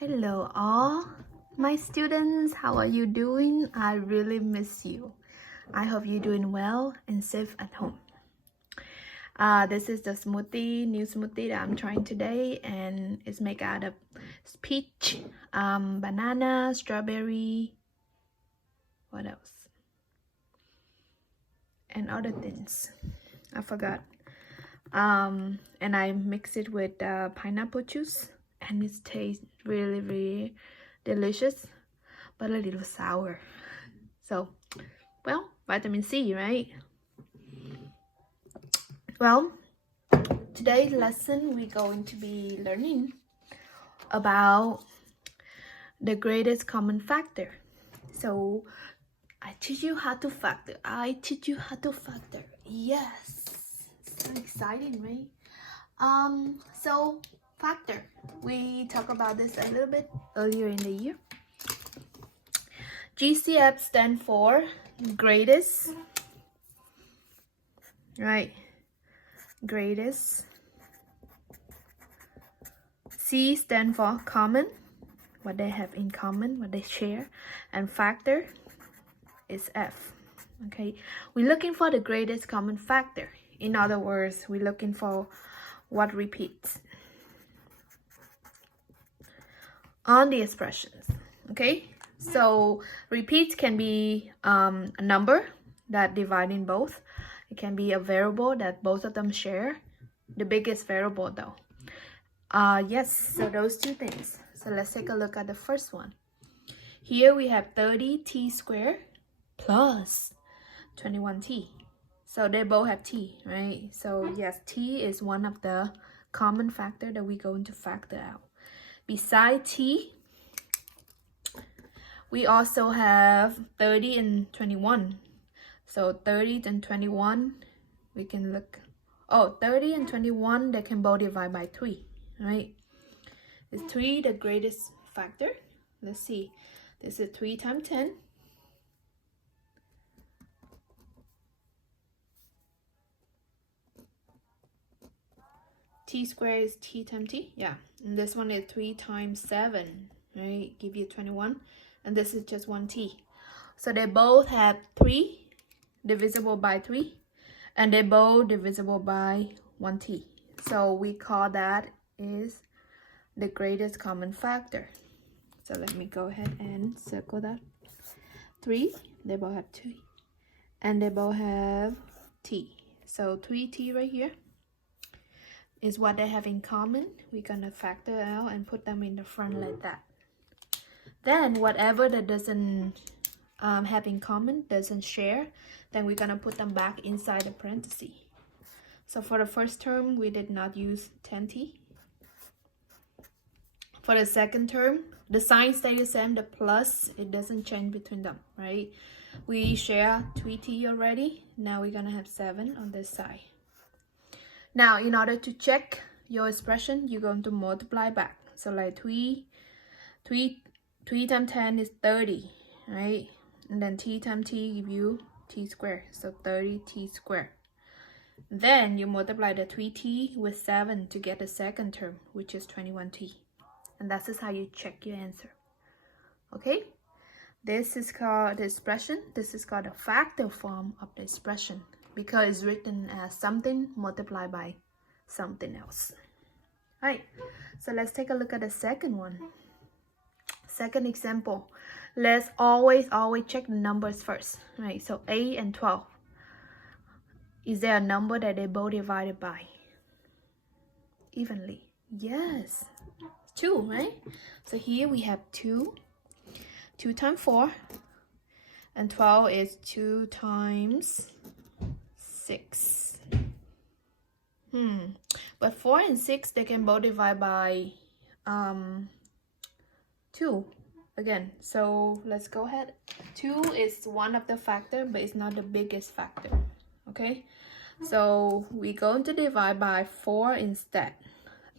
Hello all my students, how are you doing? I really miss you. I hope you're doing well and safe at home. This is the new smoothie that I'm trying today, and it's made out of peach, banana, strawberry, what else? And other things. I forgot. And I mix it with pineapple juice, and it tastes really, really delicious, but a little sour. So, well, vitamin C, right? Well, today's lesson we're going to be learning about the greatest common factor. So, I teach you how to factor. Yes, so exciting, right? So factor. We talked about this a little bit earlier in the year. GCF stands for greatest, right? Greatest. C stands for common, what they have in common, what they share, and factor is F. Okay, we're looking for the greatest common factor. In other words, we're looking for what repeats on the expressions. Okay, so repeats can be a number that dividing both. It can be a variable that both of them share. The biggest variable though. Yes, so those two things. So let's take a look at the first one. Here we have 30t squared plus 21t. So they both have t, right? So yes, t is one of the common factor that we're going to factor out. Besides t, we also have 30 and 21. So 30 and 21, we can look. Oh, 30 and 21, they can both divide by 3, right? Is 3 the greatest factor? Let's see. This is 3 times 10. T squared is t times t. Yeah. And this one is 3 times 7, right? Give you 21. And this is just 1t. So they both have 3 divisible by 3. And they both divisible by 1t. So we call that is the greatest common factor. So let me go ahead and circle that. 3, they both have 3. And they both have t. So 3t right here is what they have in common. We're gonna factor out and put them in the front like that. Then whatever that doesn't have in common, doesn't share, then we're gonna put them back inside the parenthesis. So for the first term, we did not use 10t. For the second term, the sign stays the same, the plus, it doesn't change between them, right? We share 3t already. Now we're gonna have 7 on this side. Now, in order to check your expression, you're going to multiply back. So like 3 times 10 is 30, right? And then t times t give you t squared. So 30t squared. Then you multiply the 3t with 7 to get the second term, which is 21t. And that is how you check your answer. Okay? This is called the expression. This is called the factor form of the expression, because it's written as something multiplied by something else. All right, so let's take a look at the second one. Second example, let's always check the numbers first. Right, so 8 and 12. Is there a number that they both divided by evenly? Yes, 2, right? So here we have 2. 2 times 4. And 12 is 2 times 6. But 4 and 6, they can both divide by 2 again. So let's go ahead. 2 is one of the factor, but it's not the biggest factor. Okay, so we're going to divide by 4 instead.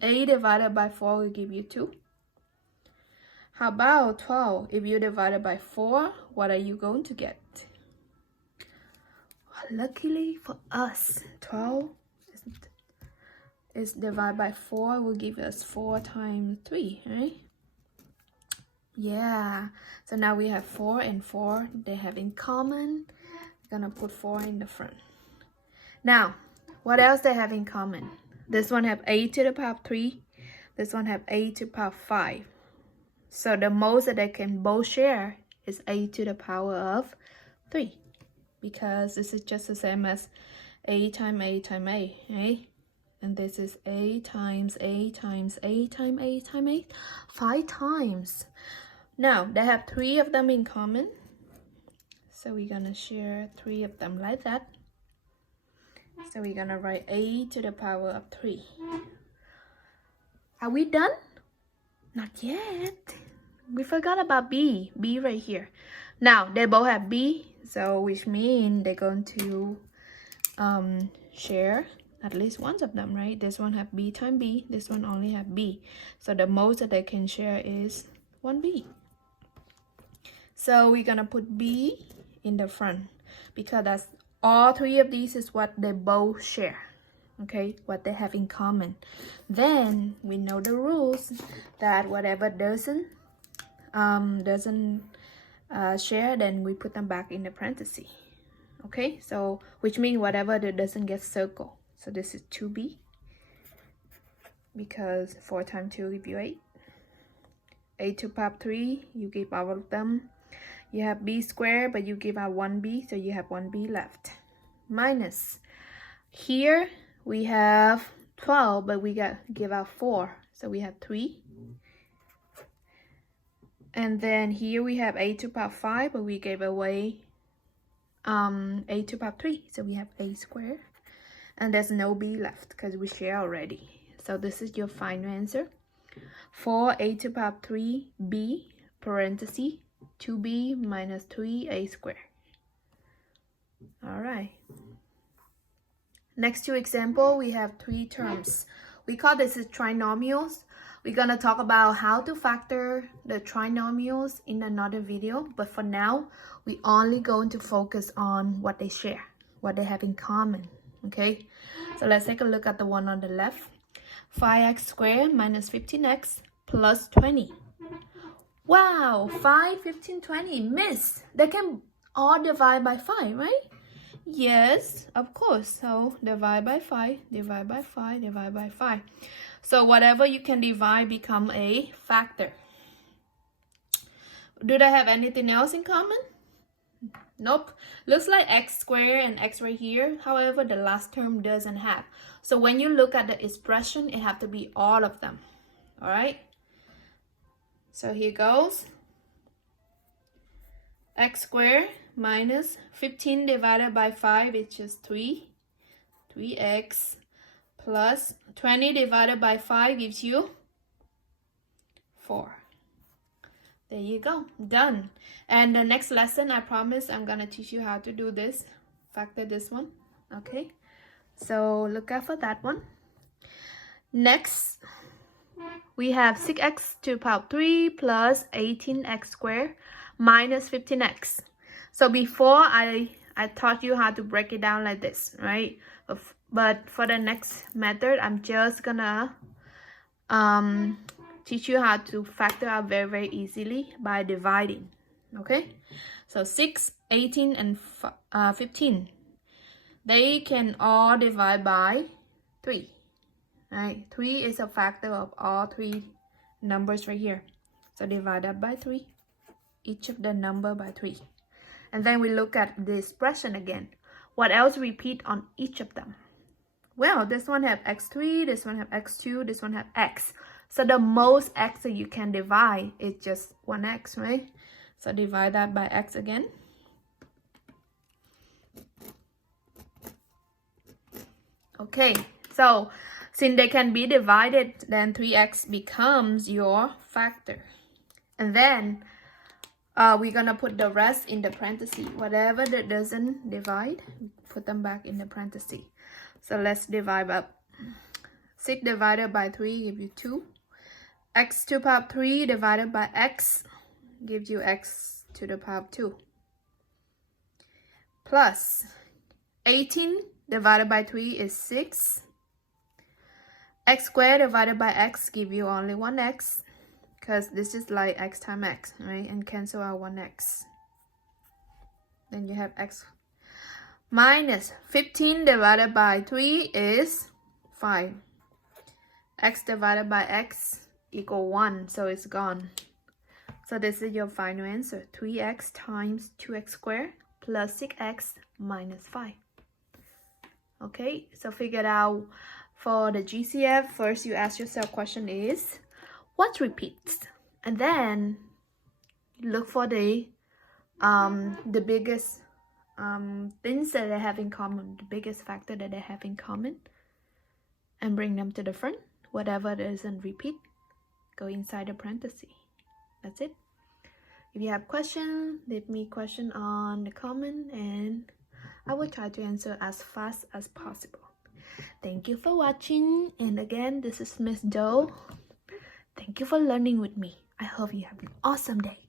8 divided by 4 will give you 2. How about 12? If you divide it by 4, what are you going to get? Luckily for us, 12 is divided by 4 will give us 4 times 3, right? Yeah, so now we have 4 and 4 they have in common. We're gonna put 4 in the front. Now, what else they have in common? This one have a to the power of 3. This one have a to the power of 5. So the most that they can both share is a to the power of 3. Because this is just the same as a times a times a, right? And this is a times a times a times a times a, 5 times. Now, they have 3 of them in common. So we're gonna share 3 of them like that. So we're gonna write a to the power of 3. Are we done? Not yet. We forgot about b. B right here. Now, they both have b, so which means they're going to share at least one of them, right? This one have b times b. This one only have b. So the most that they can share is 1b. So we're gonna put b in the front because that's all 3 of these is what they both share. Okay, what they have in common. Then we know the rules that whatever doesn't share, then we put them back in the parentheses. Okay, so which means whatever that doesn't get circled. So this is 2b because 4 times 2 give you 8. a to the power of 3, you give all of them. You have b squared, but you give out 1b, so you have 1b left. Minus. Here we have 12, but we give out 4, so we have 3. And then here we have a to the power of 5, but we gave away a to the power of 3, so we have a squared. And there's no b left because we share already. So this is your final answer. 4a to the power of 3b, parenthesis, 2b minus 3a squared. All right. Next 2 example, we have 3 terms. We call this trinomials. We're gonna talk about how to factor the trinomials in another video, but for now, we only going to focus on what they share, what they have in common, okay? So let's take a look at the one on the left. 5x squared minus 15x plus 20. Wow, 5, 15, 20, miss. They can all divide by 5, right? Yes, of course. So divide by 5, divide by 5, divide by 5. So whatever you can divide become a factor. Do they have anything else in common? Nope. Looks like x squared and x right here. However, the last term doesn't have. So when you look at the expression, it have to be all of them. All right. So here goes. X squared minus 15 divided by 5 is just 3. 3x plus 20 divided by 5 gives you 4. There you go. Done. And the next lesson, I promise I'm going to teach you how to do this. Factor this one. Okay. So look out for that one. Next, we have 6x to the power of 3 plus 18x squared minus 15x. So before I taught you how to break it down like this, right? But for the next method, I'm just gonna teach you how to factor out very, very easily by dividing. Okay? So 6, 18, and 15. They can all divide by 3. Right? 3 is a factor of all 3 numbers right here. So divide that by 3. Each of the number by 3. And then we look at the expression again. What else repeat on each of them? Well, this one have x3, this one have x2, this one have x. So the most x that you can divide is just 1x, right? So divide that by x again. Okay, so since they can be divided, then 3x becomes your factor. And then we're gonna put the rest in the parentheses. Whatever that doesn't divide, put them back in the parentheses. So let's divide up. 6 divided by 3 gives you 2. X to the power of 3 divided by x gives you x to the power of 2. Plus 18 divided by 3 is 6. X squared divided by x gives you only 1x. because this is like x times x, right? And cancel out 1x. Then you have x minus 15 divided by 3 is 5. X divided by x equal 1, so it's gone. So this is your final answer, 3x times 2x squared plus 6x minus 5. Okay, so figure it out for the GCF. First, you ask yourself question is, what repeats? And then look for the biggest things that they have in common, the biggest factor that they have in common, and bring them to the front. Whatever doesn't repeat, go inside the parenthesis. That's it. If you have questions, leave me question on the comment and I will try to answer as fast as possible. Thank you for watching. And again, this is Miss Doe. Thank you for learning with me. I hope you have an awesome day.